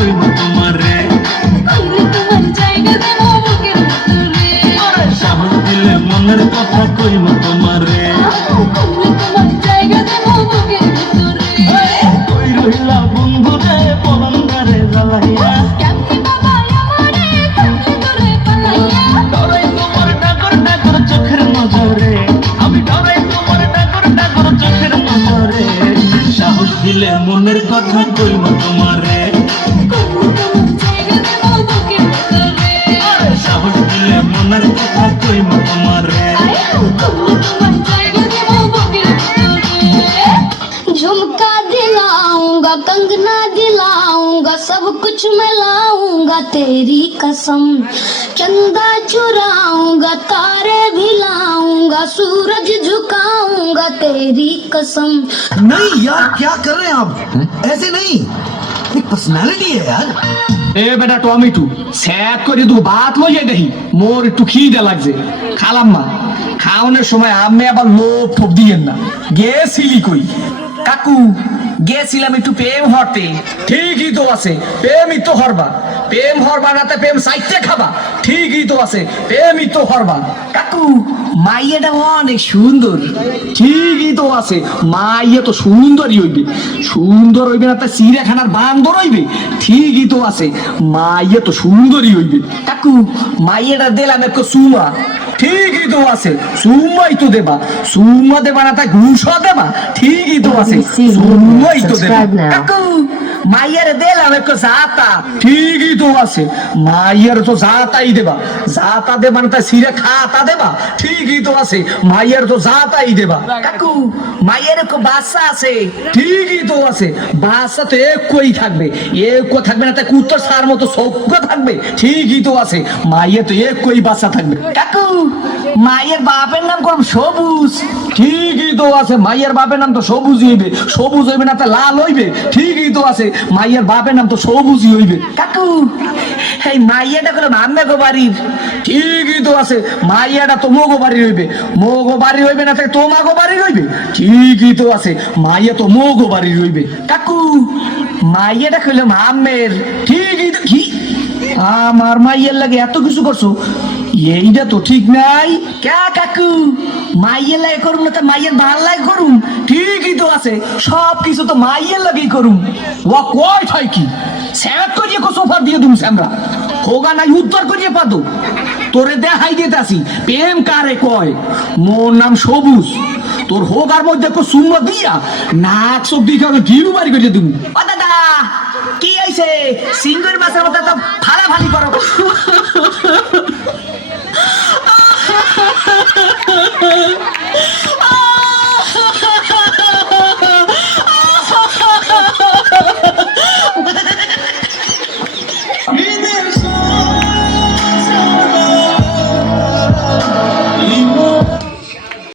কইব তোমারে তোমার জায়গা দেবো বুকের ভিতরে সাহস দিলে মনের কথা কইব তোমারে তোমার জায়গা দেবো বুকের ভিতরে কই রইলা বন্ধু রে পলঙ্গারে জ্বালাইয়া কেমনে বাবা আমারে থাকলে দূরে পালাইয়া ডরাই তোমার ডাকর ডাকর চোখের নজরে আমি ডরাই তোমার ডাকর ডাকর চোখের নজরে সাহস দিলে মনের কথা কইব তোমারে তোমার জায়গা দেবো বুকের ভিতরে সাহস দিলে মনের কথা কইব তোমারে তোমার জায়গা দেবো বুকের ভিতরে झुमका दिलाऊंगा कंगना दिलाऊंगा सब कुछ मैं लाऊंगा तेरी कसम चंदा चुराऊंगा तारे भी लाऊंगा सूरज झुकाऊंगा तेरी कसम नहीं यार क्या कर रहे हैं आप ऐसे नहीं एक पर्सनालिटी है यार এ বেটা টমেটো স্যাক করে দু ভাত লইয়া দেখি মোর একটু খিদে লাগছে খালাম মা খাওয়ানোর সময় আমি আবার লোভ ঠোপ দিয়েন না গেছিলি কই কাকু গেছিলাম একটু প্রেম হরতে ঠিকই তো আছে প্রেমই তো হরবা প্রেম হরবা না প্রেম সাইতে খাবা ঠিকই তো আছে প্রেমই তো হরবা কাকু মাইয়াটা অনেক সুন্দর ঠিকই তো আছে মাইয়া তো সুন্দরই হইবে সুন্দর হইবে না তা চিড়িয়াখানার বান্দর হইবে ঠিকই তো আছে মাইয়া তো সুন্দরই হইবে কাকু মাইয়াটা দিলাম একটু সুমা ঠিকই তো আছে সুমাই তো দেবা সুমা দেবা না তা ঘুষও দেবা ঠিকই তো আছে সুমাই তো দেবা কাকু মাইয়ার দিলাম একটু জাতা ঠিকই তো আছে মাইয়ার তো জাতাই দেবা জাতা দেবা না তা সিরে খাতা দেবা ঠিকই তো আছে মাইয়ার তো জাতাই দেবা কাকু মাইয়ার একটু বাচ্চা আছে ঠিকই তো আছে বাচ্চা তো একই থাকবে একো থাকবে না তা কুত্তর সার মতো সৌক্য থাকবে ঠিকই তো আছে মাইয়া তো একই বাচ্চা থাকবে কাকু মায়ের বাপের নাম করব সবুজ ঠিকই তো আছে মায়ের বাপের নাম তো সবুজই হইবে সবুজ হইবে না তা লাল হইবে ঠিকই তো আছে মায়ের বাপের নাম তো সবুজই হইবে কাকু এই মাইয়াটা করলাম আম্মে গো বাড়ির ঠিকই তো আছে মাইয়াটা তো মোগো বাড়ির হইবে মোগো বাড়ি হইবে না তাই তোমাগো বাড়ির হইবে ঠিকই তো আছে মাইয়া তো মোগো বাড়ির হইবে কাকু মাইয়াটা করলাম আম্মের ঠিকই তো কি আমার মাইয়ের লাগে এত কিছু করছো এইটা তো ঠিক নাই কে কাকু মাইয়ের লাগে করুম না তো মাইয়ের ভাল লাগে করুম ঠিকই তো আছে সব কিছু তো মাইয়ের লাগেই করুম ও কয় ঠাই কি স্যাট করিয়ে কো সোফা দিয়ে দুম স্যামরা হোগা নাই উত্তর করিয়ে পাদো তোরে দেখাই দিতেছি প্রেম কারে কয় মোর নাম সবুজ তোর হোগার মধ্যে কো সুম্মা দিয়া নাক সব দিকে গিলু বাড়ি করিয়ে দিম ও দাদা কি হইছে সিঙ্গুর মাছের মতো তো ফালাফালি করো